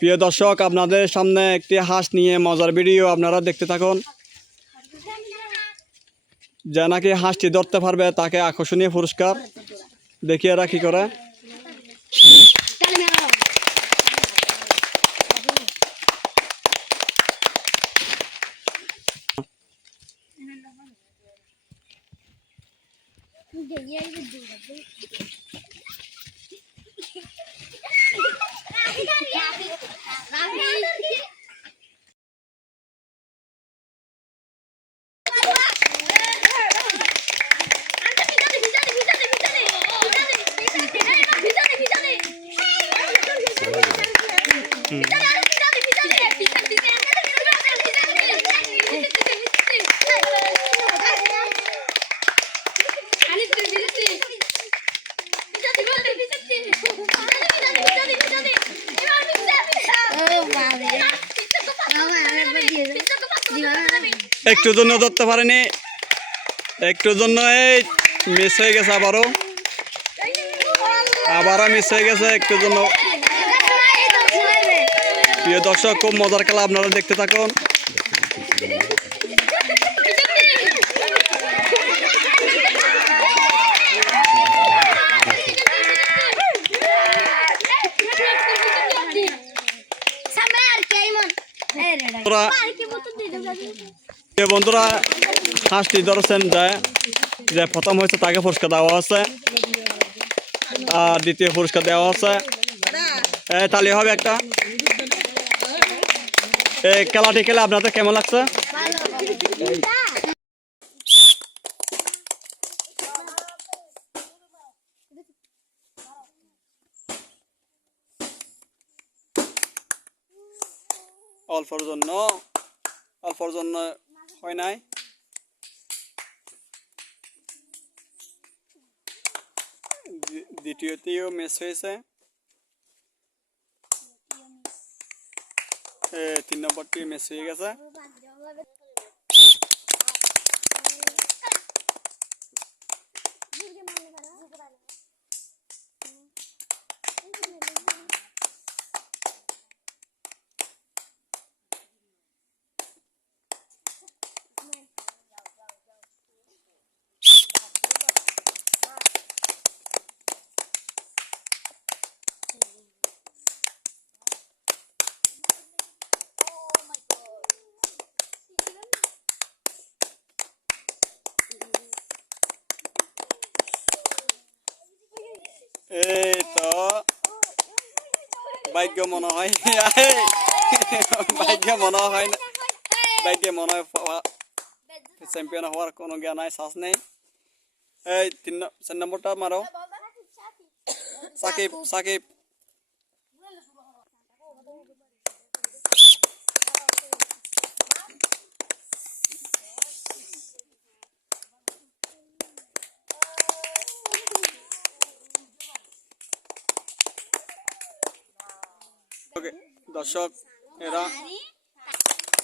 প্রিয় দর্শক, আপনাদের সামনে একটি হাঁস নিয়ে মজার ভিডিও আপনারা দেখতে থাকুন। যে নাকি হাঁসটি ধরতে পারবে তাকে আকর্ষণীয় পুরস্কার। দেখি এরা কি করে। একটু জন্য ধরতে পারেনি, একটু জন্য এই মিস হয়ে গেছে, আবারও মিস হয়ে গেছে একটু জন্য। প্রিয় দর্শক, খুব মজার খেলা, আপনারা দেখতে থাকুন। বন্ধুরা, হাঁসটি ধরেছেন যে প্রথম হয়েছে তাকে পুরস্কার দেওয়া আছে, আর দ্বিতীয় পুরস্কার দেওয়া আছে। তাহলে হবে একটা। এই খেলাটি খেলে আপনাদের কেমন লাগছে? অল্পর জন্য হয় নাই। দ্বিতীয়টিও মিস হয়েছে। 3 নম্বরটি মিস হয়ে গেছে। এই তো ভাগ্য মনে হয় চ্যাম্পিয়ন হওয়ার কোনো জ্ঞান নাই, শ্বাস নেই। এই 4 নম্বরটা মারো, সাকিব।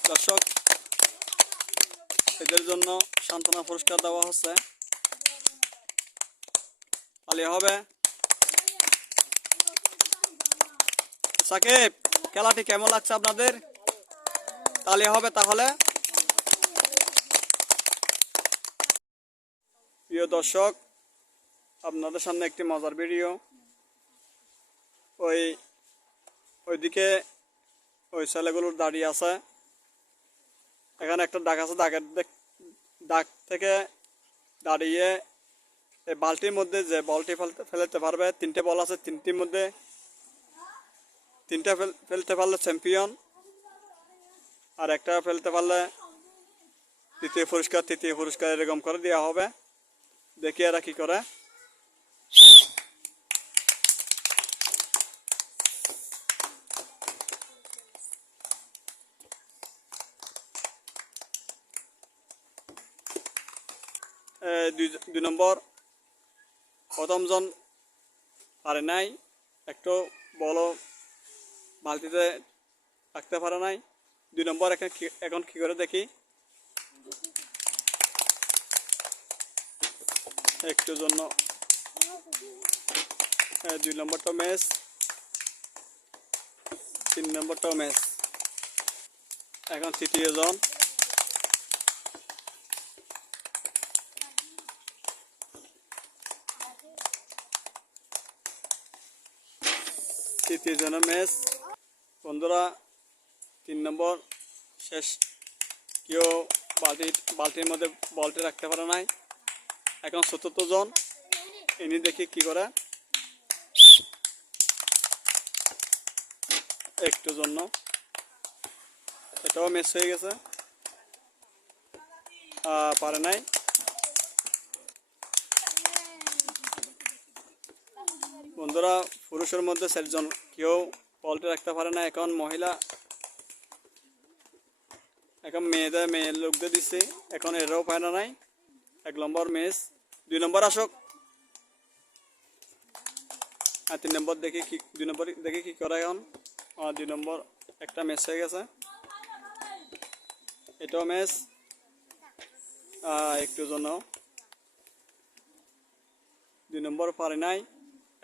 দর্শক এদের জন্য সান্ত্বনা পুরস্কার দেওয়া হচ্ছে। তাহলে হবে। সাকিব, খেলাটি কেমন লাগছে আপনাদের? তাহলে হবে। তাহলে প্রিয় দর্শক, আপনাদের সামনে একটি মজার ভিডিও। ওইদিকে ওই ছেলেগুলোর দাঁড়িয়ে আছে, এখানে একটা ডাক আছে, ডাক থেকে দাঁড়িয়ে এই বালতির মধ্যে যে বলটি ফেলতে পারবে, 3টে বল আছে, 3টির মধ্যে 3টা ফেলতে পারলে চ্যাম্পিয়ন, আর একটা ফেলতে পারলে তৃতীয় পুরস্কার এরকম করে দেওয়া হবে। দেখি এরা কি করে। দুই নম্বর প্রথমজন পারে নাই, একটু বল বালতিতে রাখতে পারে নাই। 2 নম্বর এখন কি করে দেখি। একটু জন্য 2 নম্বরটা ম্যাচ, 3 নম্বরটাও ম্যাচ। এখন তৃতীয় জন, তৃতীয় জনের ম্যাচ। বন্ধুরা 3 নম্বর শেষ, কেউ বালতির মধ্যে বলটি রাখতে পারে নাই। এখন চতুর্থ জন, ইনি দেখি কি করে, একটু জন্য এটাও মিস হয়ে গেছে, পারে নাই। বন্ধুরা পুরুষের মধ্যে 4 জন, কেউ বলটি রাখতে পারে না। এখন মহিলা, এখন মেয়ে লোকদের দিচ্ছে, এখন এরাও পায় না নাই। 1 নম্বর মিস। 2 নম্বর আসক, আর 3 নম্বর দেখি কি, 2 নম্বর দেখি কি করে। এখন 2 নম্বর একটা ম্যাচ হয়ে গেছে, এটাও ম্যাচ, একটু জন্য 2 নম্বর পারে নাই।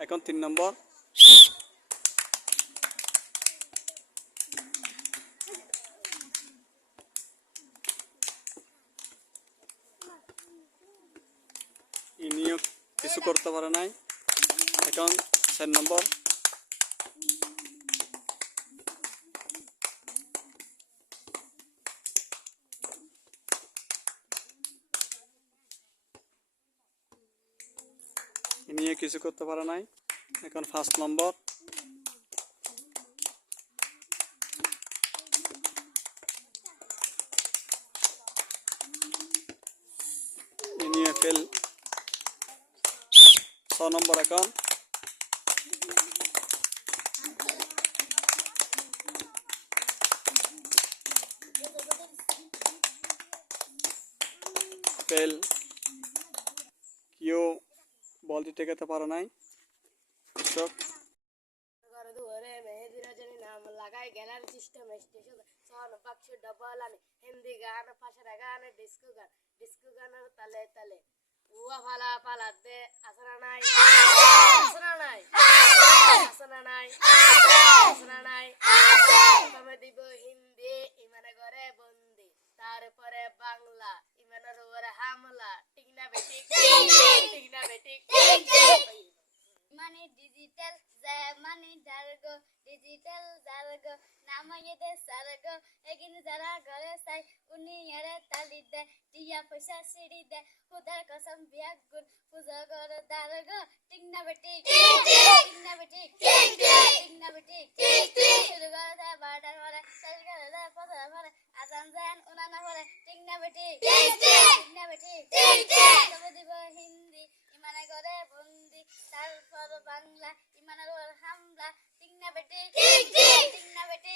এখন 3 নম্বর, ইনিও কিছু করতে পারে নাই। এখন 4 নম্বর, ইনিও কিছু করতে পারে নাই। এখন 5 নম্বর, ইনিও ফেল। 6 নম্বর, এখন ফেল, কেউ বলটি টেকাতে পারে নাই। কৃষক দুয়ারে মেহেদি রজনী নাম লাগাই গেলার সিস্টেম স্টেশন সন বাক্স ডবল আনে হিন্দি গান ফাঁসরা গান ডিস্কো গানের তালে তালে উয়া ফালা পালা দে আসনা নাই আসনা নাই আসনা নাই আসনা নাই প্রথমে দিব হিন্দি ইমানে ঘরে বন্দি, তারপরে বাংলা ইমানের উপরে হামলা। ঠিক না বেঠিক, ঠিক না বেঠিক। Money digital, the money dargo, digital dargo, namayede sargo, egin zara gore sai, uni yere talide, tia paisa siride, hudar kasam biagun, puja gore dargo, tingna beti, tingna beti, tingna beti, shuru gore da badar mare, shuru gore da padar mare, azan zan unana mare, tingna beti, তবে দিব হিন্দি ইমানে করে বন্দি, তারপর বাংলা ইমানের হামলা। ঠিক না বেটি, ঠিক না বেটি।